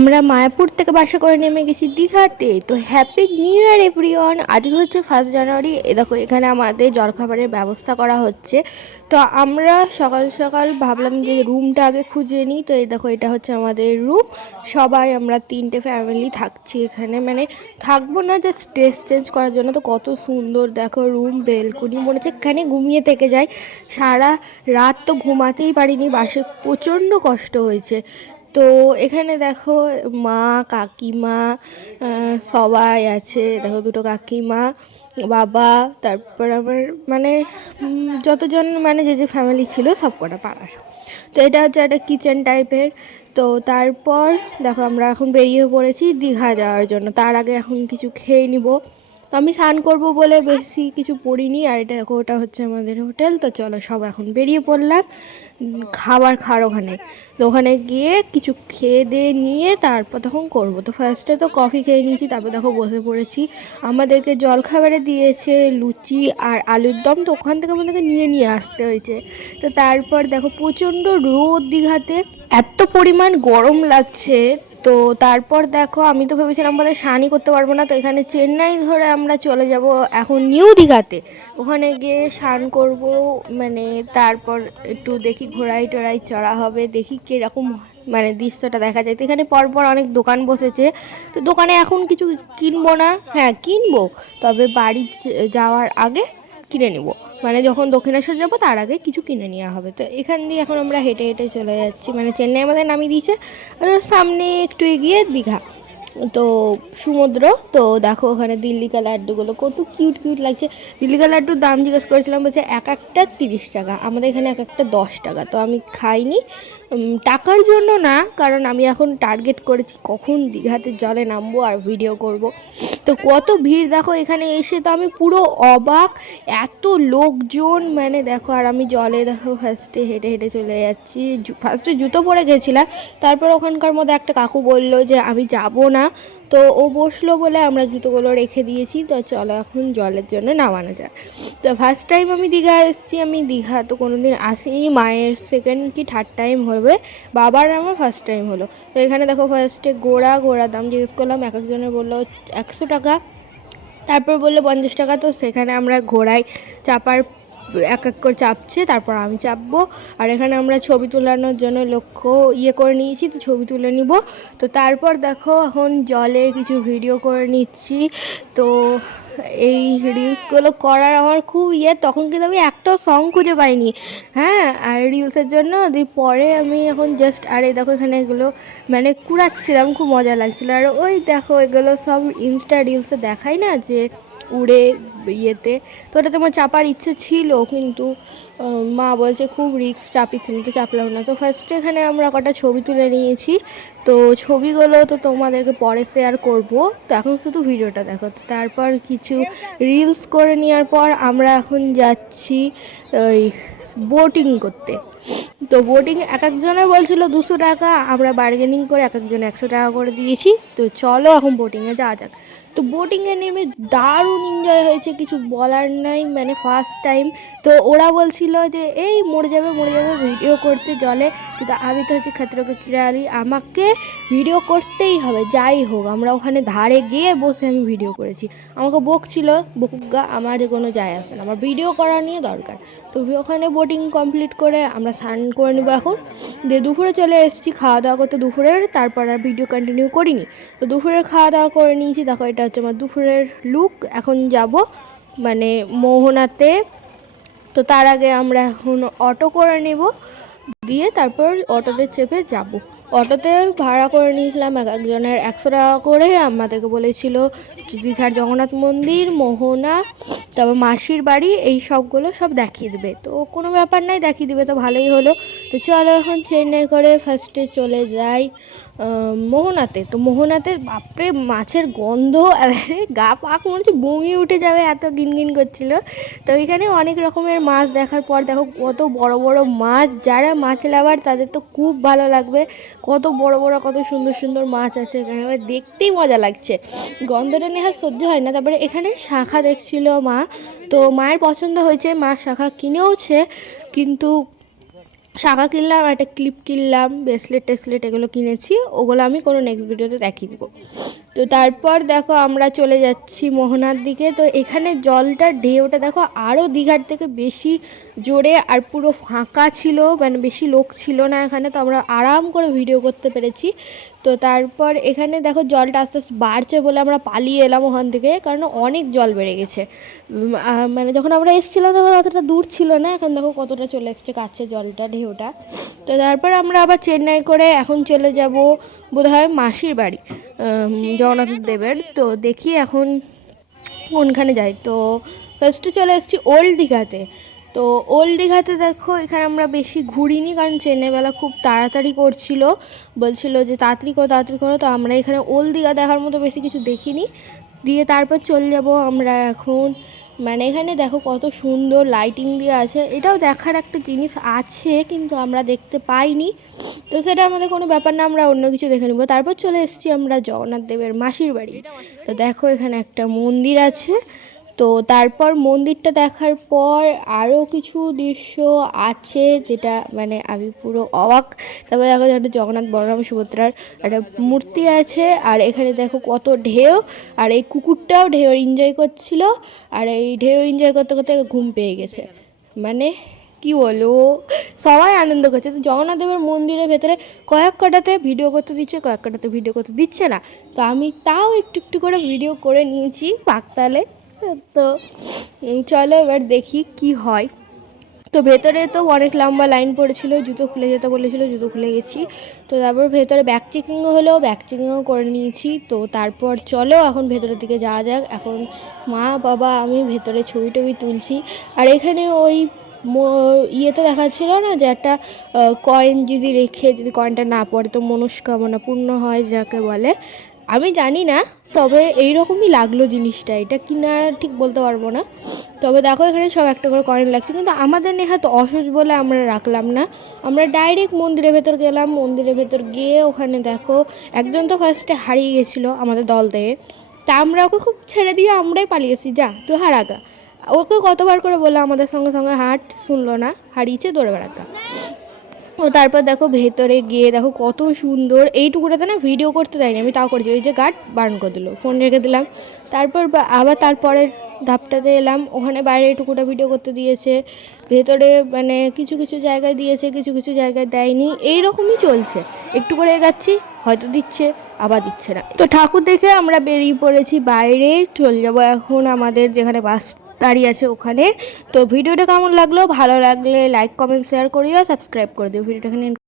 আমরা মায়াপুর থেকে বাসা করে নেমে গেছি দীঘাতে। তো হ্যাপি নিউ ইয়ার এভরিওয়ান। আজকে হচ্ছে 1 জানুয়ারি। এ দেখো এখানে আমাদের জলখাবারের ব্যবস্থা করা হচ্ছে। তো আমরা সকাল সকাল ভাবলাম যে রুমটা আগে খুঁজে নিই। তো এই দেখো এটা হচ্ছে আমাদের রুম। সবাই আমরা 3টে ফ্যামিলি থাকছি এখানে, মানে থাকবো না, জাস্ট ড্রেস চেঞ্জ করার জন্য। তো কত সুন্দর দেখো রুম, বেলকুনি, মনে হচ্ছে এখানে ঘুমিয়ে থেকে যাই। সারা রাত তো ঘুমাতেই পারিনি, বাসে প্রচণ্ড কষ্ট হয়েছে। তো এখানে দেখো মা, কাকিমা, সবাই আছে। দেখো দুটো কাকিমা, বাবা, তারপর আমার মানে যতজন মানে যে যে ফ্যামিলি ছিল সব কটা পাড়ার। তো এটা হচ্ছে একটা কিচেন টাইপের। তো তারপর দেখো আমরা এখন বেরিয়ে পড়েছি দীঘা যাওয়ার জন্য। তার আগে এখন কিছু খেয়ে নিব। তো আমি স্নান করবো বলে বেশি কিছু পড়িনি। আর এটা দেখো ওটা হচ্ছে আমাদের হোটেল। তো চলো সব এখন বেরিয়ে পড়লাম খাবার খাওয়ার ওখানে। তো ওখানে গিয়ে কিছু খেয়ে দিয়ে নিয়ে তারপর তখন করবো। তো ফার্স্টে তো কফি খেয়ে নিয়েছি, তারপর দেখো বসে পড়েছি। আমাদেরকে জলখাবারে দিয়েছে লুচি আর আলুর দম। তো ওখান থেকে আমাদেরকে নিয়ে নিয়ে আসতে হয়েছে। তো তারপর দেখো প্রচণ্ড রোদ দীঘাতে, এত পরিমাণ গরম লাগছে। তো তারপর দেখো আমি তো ভেবেছিলাম বোধহয় স্নানই করতে পারবো না। তো এখানে চেন্নাই ধরে আমরা চলে যাব এখন নিউ দীঘাতে। ওখানে গিয়ে স্নান করব, মানে তারপর একটু দেখি ঘোড়াই টোড়াই চড়া হবে, দেখি কীরকম মানে দৃশ্যটা দেখা যায়। তো এখানে পরপর অনেক দোকান বসেছে। তো দোকানে এখন কিছু কিনবো না, হ্যাঁ কিনবো, তবে বাড়ি যাওয়ার আগে কিনে নেব। মানে যখন দক্ষিণেশ্বর যাবো তার আগে কিছু কিনে নেওয়া হবে। তো এখান দিয়ে এখন আমরা হেঁটে হেঁটে চলে যাচ্ছি, মানে চেন্নাই আমাদের নামিয়ে দিয়েছে। আর সামনে একটু এগিয়ে দীঘা। তো সমুদ্র। তো দেখো ওখানে দিল্লিকা লাড্ডুগুলো কত কিউট কিউট লাগছে। দিল্লিকা লাড্ডুর দাম জিজ্ঞেস করেছিলাম, বলছে এক একটা 30 টাকা, আমাদের এখানে এক একটা 10 টাকা। তো আমি খাইনি, টাকার জন্য না, কারণ আমি এখন টার্গেট করেছি কখন দীঘাতে জলে নামবো আর ভিডিও করব। তো কত ভিড় দেখো এখানে এসে, তো আমি পুরো অবাক, এত লোকজন, মানে দেখো। আর আমি জলে দেখো ফার্স্টে হেঁটে হেঁটে চলে যাচ্ছি। ফার্স্টে জুতো পরে গেছিলাম, তারপর ওখানকার মধ্যে একটা কাকু বললো যে আমি যাব না। তো ও বসলো বলে আমরা জুতোগুলো রেখে দিয়েছি। তো চলো এখন জলের জন্য নামানো যায়। তো ফার্স্ট টাইম আমি দীঘা এসেছি। আমি দীঘা তো কোনো দিন আসিনি, মায়ের সেকেন্ড কি থার্ড টাইম হবে, বাবার আমার ফার্স্ট টাইম হলো। তো এখানে দেখো ফার্স্টে ঘোড়া দাম জিজ্ঞেস করলাম, এক একজনের বললো 100 টাকা, তারপর বললো 50 টাকা। তো সেখানে আমরা ঘোড়ায় চাপার এক এক করে চাপছে, তারপর আমি চাপবো। আর এখানে আমরা ছবি তোলানোর জন্য লক্ষ্য করে নিয়েছি, তো ছবি তুলে নিব। তো তারপর দেখো এখন জলে কিছু ভিডিও করে নিচ্ছি। তো এই রিলসগুলো করার আমার খুব তখন কিন্তু আমি একটাও সং খুঁজে পাইনি, হ্যাঁ। আর রিলসের জন্য পরে আমি এখন জাস্ট, আর এই দেখো এখানে এগুলো মানে কুড়াচ্ছিলাম, খুব মজা লাগছিলো। আর ওই দেখো এগুলো সব ইনস্টা রিলসে দেখায় না যে উড়ে ইয়েতে। তো ওটা তোমার চাপার ইচ্ছে ছিল, কিন্তু মা বলছে খুব রিস্ক, চাপিছিল, তো চাপলাম না। তো ফার্স্টে এখানে আমরা কটা ছবি তুলে নিয়েছি। তো ছবিগুলো তো তোমাদেরকে পরে শেয়ার করব। তো এখন শুধু ভিডিওটা দেখো। তো তারপর কিছু রিলস করে নেওয়ার পর আমরা এখন যাচ্ছি ওই বোটিং করতে। তো বোটিং এক একজনের বলছিল 200 টাকা, আমরা বার্গেনিং করে এক একজন 100 টাকা করে দিয়েছি। তো চলো এখন বোটিংয়ে যাওয়া যাক। তো বোটিংয়ে নেমে দারুণ এনজয় হয়েছে, কিছু বলার নাই, মানে ফার্স্ট টাইম। তো ওরা বলছিল যে এই মরে যাবে ভিডিও করছে জলে, কিন্তু আমি তো হচ্ছে খাতরোকে খিলাড়ি, আমাকে ভিডিও করতেই হবে যাই হোক। আমরা ওখানে ধারে গিয়ে বসে আমি ভিডিও করেছি। আমাকে বকছিল, বকুগা, আমার কোনো যায় আসে না, আমার ভিডিও করা নিয়ে দরকার। তো ওখানে বোটিং কমপ্লিট করে আমরা স্নান করে নেবো এখন। দিয়ে দুপুরে চলে এসেছি খাওয়া দাওয়া করতে দুপুরের, তারপর আর ভিডিও কন্টিনিউ করিনি। তো দুপুরের খাওয়া দাওয়া করে নিয়েছি। দেখো এটা হচ্ছে আমার দুপুরের লুক। এখন যাব মানে মোহনাতে। তো তার আগে আমরা এখন অটো করে নেব, দিয়ে তারপর অটোতে চেপে যাব। অটোতে ভাড়া করে নিয়েছিলাম এক একজনের 100 টাকা করে। আমাদেরকে বলেছিল দীঘার জগন্নাথ মন্দির, মোহনা, তারপর মাসির বাড়ি, এই সবগুলো সব দেখিয়ে দেবে। তো কোনো ব্যাপার নাই, দেখিয়ে দেবে তো ভালোই হলো। তো চলো এখন চেন্নাই করে ফার্স্টে চলে যাই মোহনাতে। তো মোহনাতে বাপরে মাছের গন্ধ, গা পাক মনে হচ্ছে বমি উঠে যাবে, এত গিনগিন করছিল। তো এখানে অনেক রকমের মাছ দেখার পর দেখো কত বড় বড় মাছ, যারা মাছ লাভার তাদের তো খুব ভালো লাগবে। কত বড় বড় কত সুন্দর সুন্দর মাছ আছে এখানে, আমার দেখতেই মজা লাগছে, গন্ধটা নেহার সহ্য হয় না। তারপরে এখানে শাঁখা দেখছিল মা, তো মায়ের পছন্দ হয়েছে, মা শাঁখা কিনেওছে, কিন্তু শাঁখা কিনলাম, একটা ক্লিপ কিনলাম, ব্রেসলেট টেসলেট এগুলো কিনেছি, ওগুলো আমি কোনো নেক্সট ভিডিওতে দেখিয়ে দেবো। তো তারপর দেখো আমরা চলে যাচ্ছি মোহনার দিকে। তো এখানে জলটার ঢেউটা দেখো আরও দীঘার থেকে বেশি জোরে, আর পুরো ফাঁকা ছিল, মানে বেশি লোক ছিল না এখানে, তো আমরা আরাম করে ভিডিও করতে পেরেছি। তো তারপর এখানে দেখো জলটা আস্তে আস্তে বাড়ছে বলে আমরা পালিয়ে এলাম ওখান থেকে, কারণ অনেক জল বেড়ে গেছে। মানে যখন আমরা এসেছিলাম তখন অতটা দূর ছিল না, এখন দেখো কতটা চলে এসছে কাছে জলটা, ঢেউটা। তো তারপর আমরা আবার চেন্নাই করে এখন চলে যাব বোধহয় মাসির বাড়ি, জগন্নাথ দেবের। তো দেখি এখন কোনখানে যাই। তো ফার্স্টে চলে এসেছি ওল্ড দীঘাতে। তো ওল্ড দীঘাতে দেখো এখানে আমরা বেশি ঘুরিনি, কারণ চেন্নাইবেলা খুব তাড়াতাড়ি করছিল, বলছিল যে তাড়াতাড়ি করো। তো আমরা এখানে ওল্ড দীঘা দেখার মতো বেশি কিছু দেখিনি, দিয়ে তারপর চলে যাব আমরা এখন। মানে এখানে দেখো কত সুন্দর লাইটিং দিয়ে আছে, এটাও দেখার একটা জিনিস আছে কিন্তু আমরা দেখতে পাইনি, তো সেটা আমাদের কোনো ব্যাপার না, আমরা অন্য কিছু দেখে নেবো। তারপর চলে এসেছি আমরা জগন্নাথ দেবের মাসির বাড়ি। তো দেখো এখানে একটা মন্দির আছে। তো তারপর মন্দিরটা দেখার পর আরও কিছু দৃশ্য আছে যেটা মানে আমি পুরো অবাক। তারপর দেখো একটা জগন্নাথ বলরাম সুভদ্রার একটা মূর্তি আছে, আর এখানে দেখো কত ঢেউ, আর এই কুকুরটাও ঢেউ এনজয় করছিল, আর এই ঢেউ এনজয় করতে করতে ঘুম পেয়ে গেছে। মানে কি বলবো, সবাই আনন্দ করছে। তো জগন্নাথ দেবের মন্দিরের ভেতরে কয়েক কটাতে ভিডিও করতে দিচ্ছে, কয়েক কটাতে ভিডিও করতে দিচ্ছে না, তো আমি তাও একটু একটু করে ভিডিও করে নিয়েছি পাকতালে। তো চলো এবার দেখি কি হয়। তো ভেতরে তো অনেক লম্বা লাইন পড়েছিল, জুতো খুলে যেতে বলেছিল, জুতো খুলে গেছি। তো তারপর ভেতরে ব্যাগ চেকিংও হলো, ব্যাগ চেকিংও করে নিয়েছি। তো তারপর চলো এখন ভেতরের দিকে যাওয়া যাক। এখন মা বাবা আমি ভেতরে ছবি টবি তুলছি, আর এখানে ওই ইয়েতে দেখাচ্ছিল না যে একটা কয়েন যদি রেখে যদি কয়েনটা না পড়ে তো মনস্কামনা পূর্ণ হয় যাকে বলে, আমি জানি না, তবে এইরকমই লাগলো জিনিসটা, এটা কিনা ঠিক বলতে পারবো না। তবে দেখো এখানে সব একটা করে কয়েন লাগছে, কিন্তু আমাদের নেহাত অসুচ বলে আমরা রাখলাম না, আমরা ডাইরেক্ট মন্দিরের ভেতর গেলাম। মন্দিরের ভেতর গিয়ে ওখানে দেখো একজন তো ফার্স্টে হারিয়ে গেছিলো আমাদের দল থেকে, তা আমরা ওকে খুব ছেড়ে দিয়ে আমরাই পালিয়েছি, যা তুই হারাগা। ওকে কতবার করে বললো আমাদের সঙ্গে সঙ্গে হাঁট, শুনলো না, হারিয়েছে, দৌড়ে বেড়াকা। ও তারপর দেখো ভেতরে গিয়ে দেখো কত সুন্দর, এইটুকুটাতে না ভিডিও করতে দেয়নি, আমি তাও করেছি, ওই যে গার্ড বারণ করে দিল, ফোন রেখে দিলাম। তারপর আবার তারপরের ধাপটাতে এলাম, ওখানে বাইরে এইটুকুটা ভিডিও করতে দিয়েছে, ভেতরে মানে কিছু কিছু জায়গায় দিয়েছে, কিছু কিছু জায়গায় দেয়নি, এইরকমই চলছে, একটু করে এগাচ্ছি হয়তো দিচ্ছে আবার দিচ্ছে না। তো ঠাকুর দেখে আমরা বেরিয়ে পড়েছি বাইরে, চলে যাবো এখন আমাদের যেখানে বাস দাঁড়িয়ে আছে ওখানে। তো ভিডিওটা কেমন লাগলো, ভালো লাগলে লাইক কমেন্ট শেয়ার করিও, সাবস্ক্রাইব করে দিও ভিডিওটা এখানে।